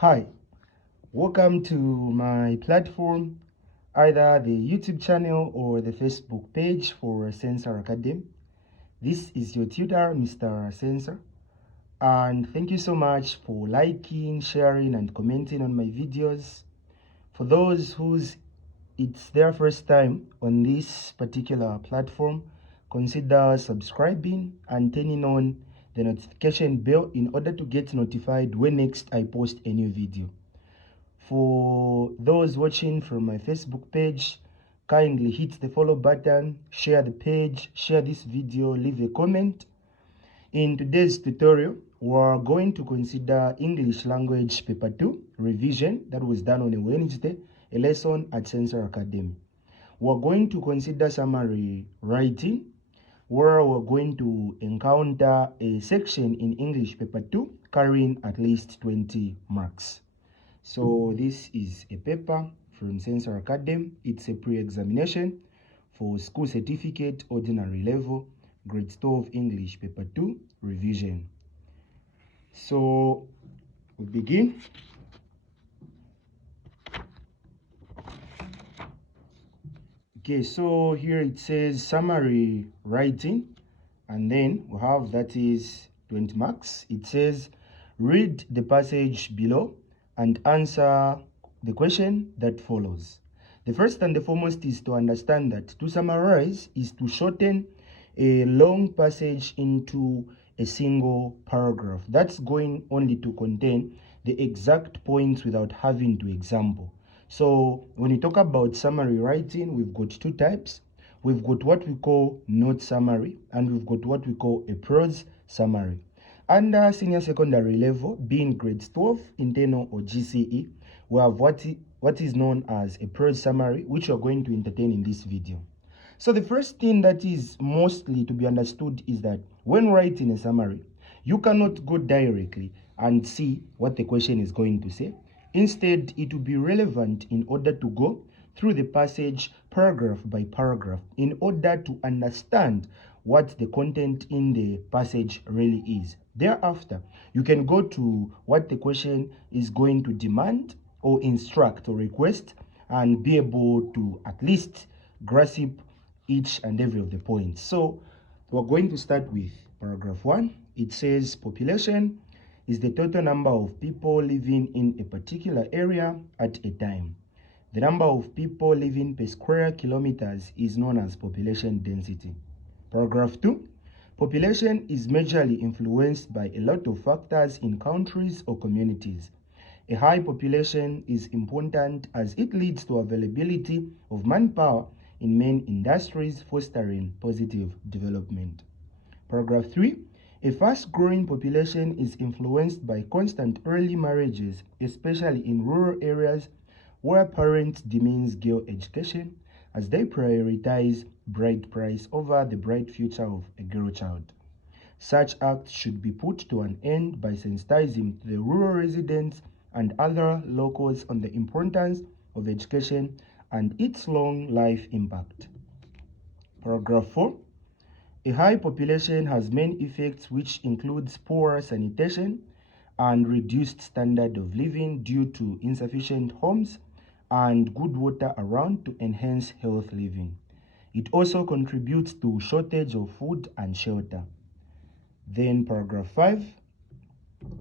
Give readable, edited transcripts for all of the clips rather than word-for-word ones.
Hi, welcome to my platform, either the YouTube channel or the Facebook page for Sensor Academy. This is your tutor, Mr. Sensor, and thank you so much for liking, sharing, and commenting on my videos. For those whose it's their first time on this particular platform, consider subscribing and turning on the notification bell in order to get notified when next I post a new video. For those watching from my Facebook page, kindly hit the follow button, share the page, share this video, leave a comment. In today's tutorial, we're going to consider English Language Paper 2 revision that was done on a Wednesday, a lesson at Sensor Academy. We're going to consider summary writing, where we're going to encounter a section in English Paper 2 carrying at least 20 marks. So this is a paper from Sensor Academy. It's a pre-examination for school certificate ordinary level grade 12 English paper 2 revision. So we begin. Okay, so here it says summary writing, and then we have that is 20 marks. It says read the passage below and answer the question that follows. The first and the foremost is to understand that to summarize is to shorten a long passage into a single paragraph. That's going only to contain the exact points without having to example. So when you talk about summary writing, we've got two types. We've got what we call note summary, and we've got what we call a prose summary. Under senior secondary level, being grade 12, internal or GCE, we have what is known as a prose summary, which we're going to entertain in this video. So the first thing that is mostly to be understood is that when writing a summary, you cannot go directly and see what the question is going to say. Instead, it will be relevant in order to go through the passage paragraph by paragraph in order to understand what the content in the passage really is. Thereafter, you can go to what the question is going to demand or instruct or request and be able to at least grasp each and every of the points. So we're going to start with paragraph 1. It says population is the total number of people living in a particular area at a time. The number of people living per square kilometers is known as population density. Paragraph 2. Population is majorly influenced by a lot of factors in countries or communities. A high population is important as it leads to availability of manpower in main industries, fostering positive development. Paragraph 3. A fast-growing population is influenced by constant early marriages, especially in rural areas where parents demand girl education as they prioritize bride price over the bright future of a girl child. Such acts should be put to an end by sensitizing the rural residents and other locals on the importance of education and its long life impact. Paragraph 4. A high population has many effects which includes poor sanitation and reduced standard of living due to insufficient homes and good water around to enhance health living. It also contributes to shortage of food and shelter. Then paragraph 5.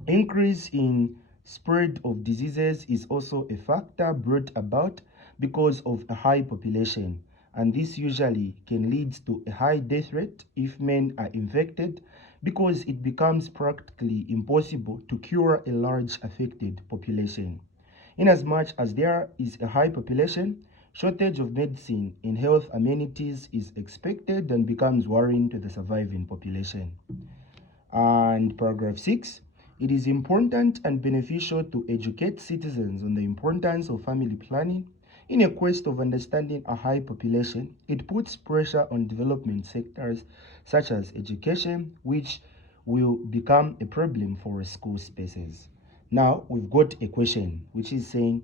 Increase in spread of diseases is also a factor brought about because of a high population, and this usually can lead to a high death rate if men are infected because it becomes practically impossible to cure a large affected population. Inasmuch as there is a high population, shortage of medicine and health amenities is expected and becomes worrying to the surviving population. And paragraph 6. It is important and beneficial to educate citizens on the importance of family planning. In a quest of understanding a high population, it puts pressure on development sectors such as education, which will become a problem for school spaces. Now, we've got a question which is saying,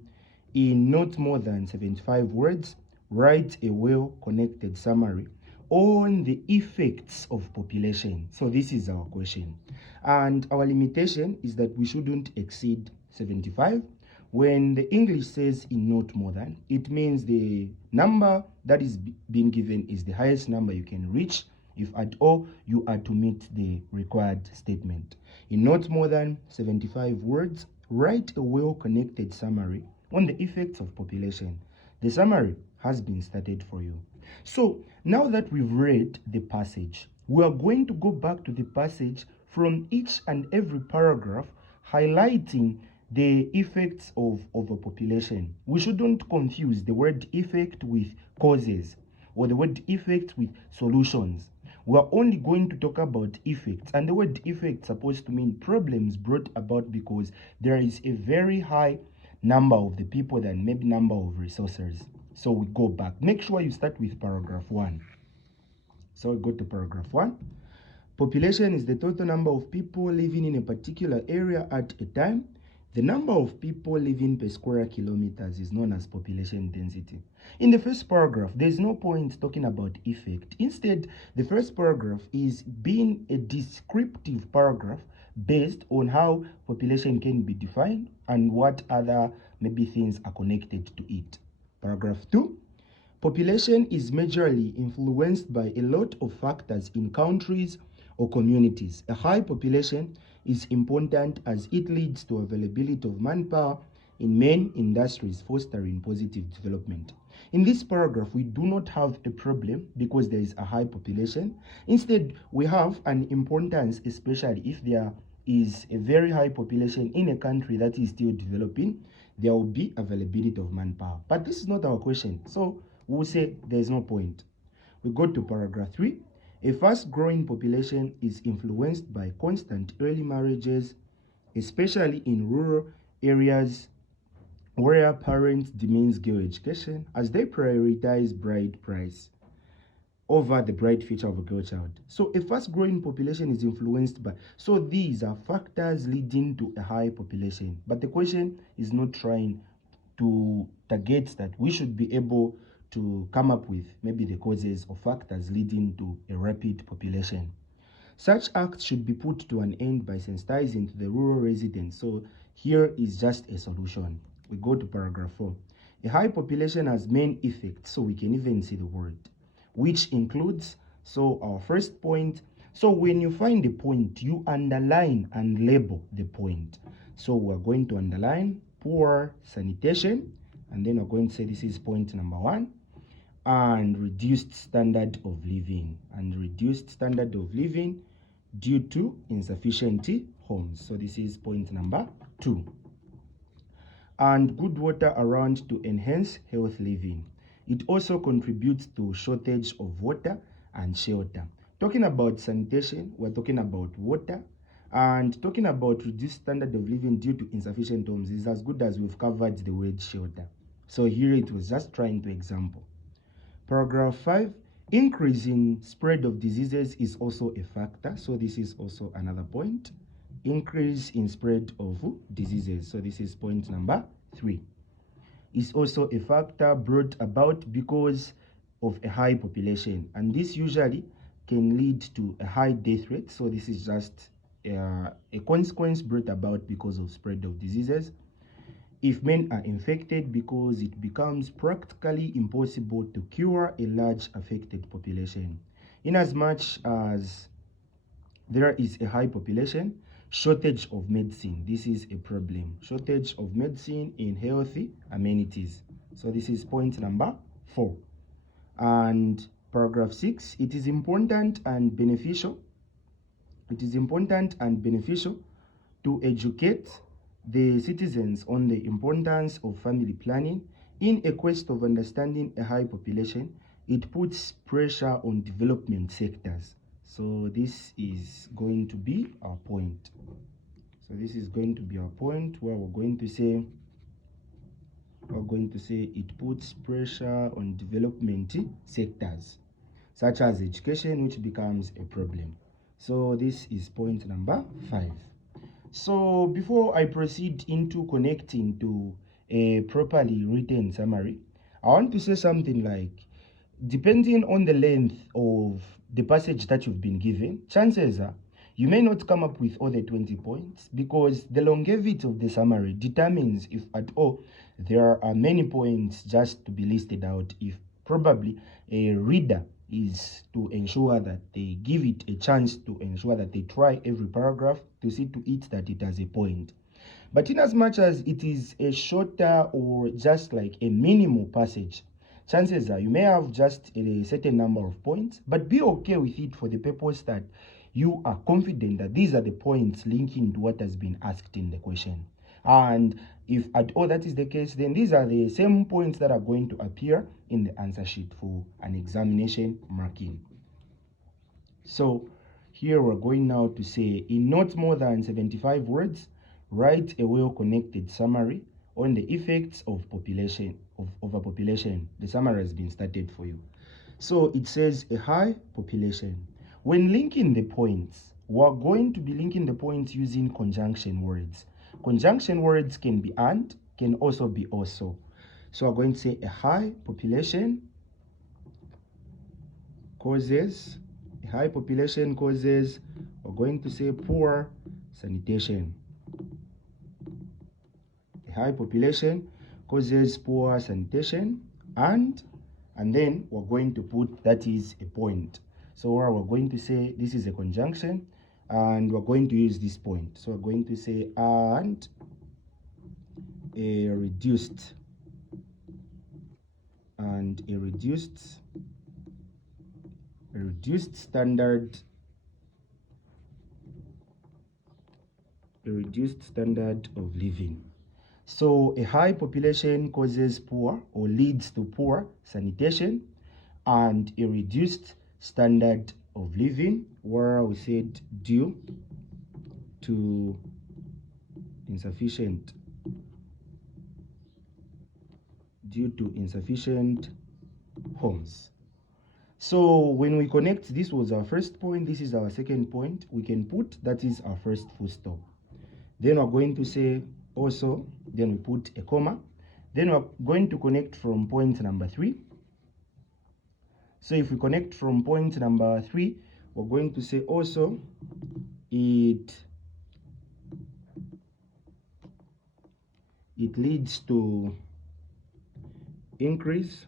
in not more than 75 words, write a well-connected summary on the effects of population. So this is our question. And our limitation is that we shouldn't exceed 75. When the English says in not more than, it means the number that is being given is the highest number you can reach if at all you are to meet the required statement. In not more than 75 words, write a well-connected summary on the effects of population. The summary has been started for you. So now that we've read the passage, we are going to go back to the passage from each and every paragraph, highlighting the effects of overpopulation. We shouldn't confuse the word effect with causes or the word effect with solutions. We are only going to talk about effects, and the word effect is supposed to mean problems brought about because there is a very high number of the people than maybe number of resources. So we go back. Make sure you start with paragraph 1. So we go to paragraph 1. Population is the total number of people living in a particular area at a time. The number of people living per square kilometers is known as population density. In the first paragraph, there's no point talking about effect. Instead, the first paragraph is being a descriptive paragraph based on how population can be defined and what other maybe things are connected to it. Paragraph 2. Population is majorly influenced by a lot of factors in countries or communities. A high population is important as it leads to availability of manpower in main industries, fostering positive development. In this paragraph, we do not have a problem because there is a high population. Instead, we have an importance, especially if there is a very high population in a country that is still developing, there will be availability of manpower. But this is not our question, so we'll say there's no point. We go to paragraph 3. A fast-growing population is influenced by constant early marriages, especially in rural areas where parents demand girl education as they prioritize bride price over the bright future of a girl child. So a fast-growing population is influenced by, so these are factors leading to a high population. But the question is not trying to target that we should be able to come up with maybe the causes or factors leading to a rapid population. Such acts should be put to an end by sensitizing to the rural residents. So here is just a solution. We go to paragraph 4. A high population has main effects, so we can even see the word, which includes, so our first point, so when you find a point, you underline and label the point. So we're going to underline poor sanitation, and then we're going to say this is point number 1, and reduced standard of living, due to insufficient homes. So this is point number 2. And good water around to enhance health living. It also contributes to shortage of water and shelter. Talking about sanitation, we're talking about water, and talking about reduced standard of living due to insufficient homes is as good as we've covered the word shelter. So here it was just trying to example. Paragraph 5, increase in spread of diseases is also a factor. So this is also another point. Increase in spread of diseases. So this is point number 3. Is also a factor brought about because of a high population. And this usually can lead to a high death rate. So this is just a consequence brought about because of spread of diseases. If men are infected, because it becomes practically impossible to cure a large affected population. Inasmuch as there is a high population, shortage of medicine. This is a problem. Shortage of medicine in healthy amenities. So this is point number 4. And paragraph 6, it is important and beneficial. To educate the citizens on the importance of family planning. In a quest of understanding a high population, it puts pressure on development sectors. So this is going to be our point. So this is going to be our point where we're going to say it puts pressure on development sectors, such as education, which becomes a problem. So this is point number 5. So before I proceed into connecting to a properly written summary, I want to say something like, depending on the length of the passage that you've been given, chances are You may not come up with all the 20 points because the longevity of the summary determines if at all there are many points just to be listed out. If probably a reader is to ensure that they give it a chance to ensure that they try every paragraph to see to it that it has a point. But in as much as it is a shorter or just like a minimal passage, chances are you may have just a certain number of points, but be okay with it for the purpose that you are confident that these are the points linking to what has been asked in the question. And if at all that is the case, then these are the same points that are going to appear in the answer sheet for an examination marking. So here we're going now to say, in not more than 75 words, write a well-connected summary on the effects of overpopulation. The summary has been started for you. So it says a high population. When linking the points, we're going to be linking the points using conjunction words. Conjunction words can be and, can also be also. So we're going to say a high population causes, high population causes, we're going to say poor sanitation. A high population causes poor sanitation, and then we're going to put that is a point. So we're going to say this is a conjunction and we're going to use this point. So we're going to say and a reduced standard of living. So a high population causes poor or leads to poor sanitation and a reduced standard of living, where we said due to insufficient homes. So when we connect, this was our first point, this is our second point, we can put that is our first full stop. Then we're going to say also, then we put a comma. Then we're going to connect from point number 3. So if we connect from point number 3, we're going to say also it leads to increase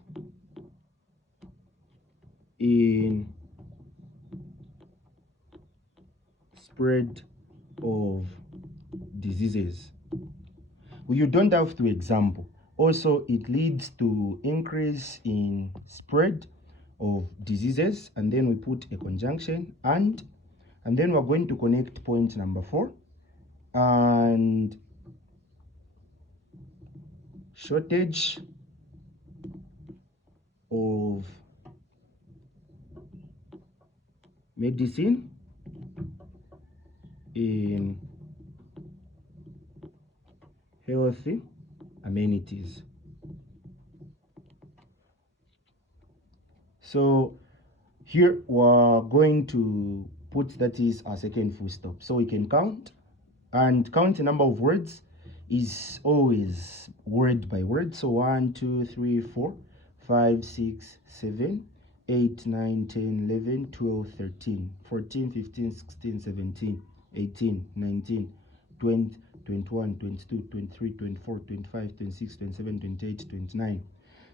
in spread of diseases. You don't have to example. Also, it leads to increase in spread of diseases, and then we put a conjunction and then we're going to connect point number 4 and shortage of medicine in healthy amenities. So here we're going to put that is our second full stop. So we can count, and count the number of words is always word by word. So 1, 2, 3, 4, 5, 6, 7, 8, 9, 10, 11, 12, 13, 14, 15, 16, 17, 18, 19, 20, 21, 22, 23, 24, 25, 26, 27, 28, 29.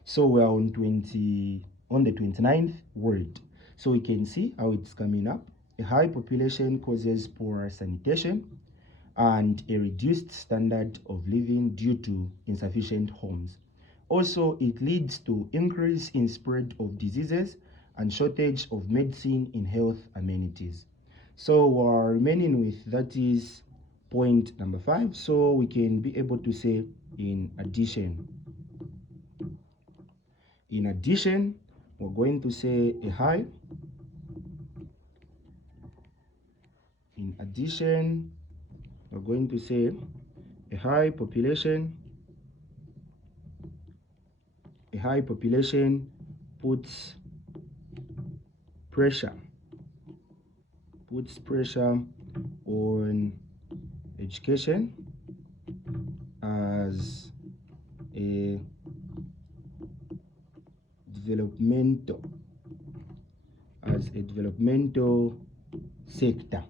So we're on the 29th word. So we can see how it's coming up. A high population causes poor sanitation and a reduced standard of living due to insufficient homes. Also, it leads to increase in spread of diseases and shortage of medicine in health amenities. So we're remaining with that is point number 5. So we can be able to say in addition. In addition, we're going to say a high. In addition, we're going to say a high population puts pressure on education as a developmental sector.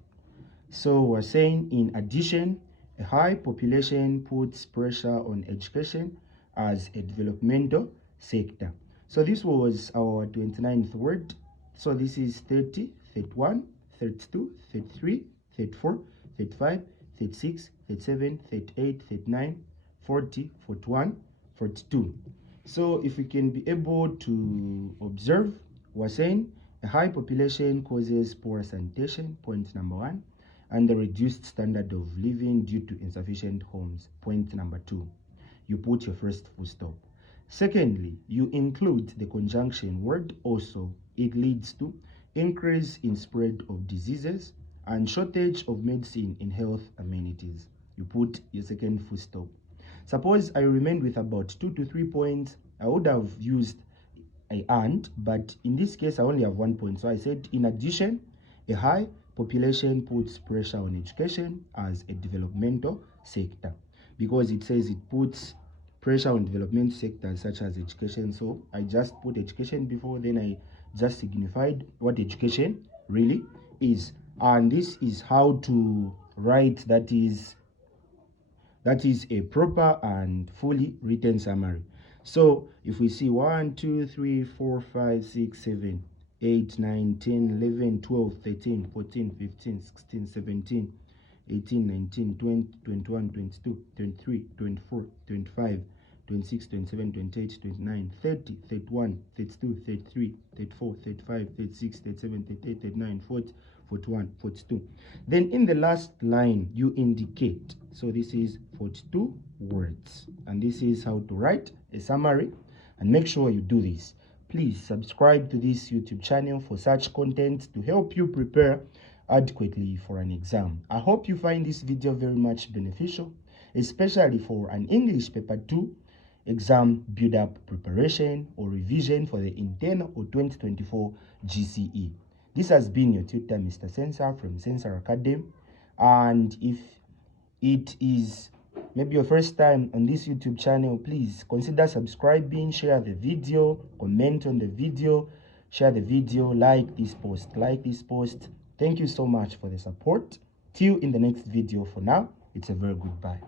So we're saying, in addition, a high population puts pressure on education as a developmental sector. So this was our 29th word. So this is 30, 31, 32, 33, 34, 35, 36, 37, 38, 39, 40, 41, 42. So if we can be able to observe, we're saying a high population causes poor sanitation, point number one, and the reduced standard of living due to insufficient homes, point number two. You put your first full stop. Secondly, you include the conjunction word also. It leads to increase in spread of diseases and shortage of medicine in health amenities. You put your second full stop. Suppose I remained with about 2 to 3 points, I would have used a and, but in this case I only have 1 point. So I said, in addition, a high population puts pressure on education as a developmental sector, because it says it puts pressure on development sectors such as education. So I just put education before, then I just signified what education really is. And this is how to write that is a proper and fully written summary. So if we see 1, 2, 3, 4, 5, 6, 7, 8, 9, 10, 11, 12, 13, 14, 15, 16, 17, 18, 19, 20, 21, 22, 23, 24, 25, 26, 27, 28, 29, 30, 31, 32, 33, 34, 35, 36, 37, 38, 39, 40, 41, 42. Then in the last line, you indicate. So this is 42 words. And this is how to write a summary. And make sure you do this. Please subscribe to this YouTube channel for such content to help you prepare adequately for an exam. I hope you find this video very much beneficial, especially for an English paper 2 exam build-up preparation or revision for the internal or 2024 GCE. This has been your tutor, Mr. Sensor from Sensor Academy. And if it is maybe your first time on this YouTube channel, please consider subscribing, share the video, comment on the video, share the video, like this post. Thank you so much for the support. Till in the next video. For now, it's a very good bye.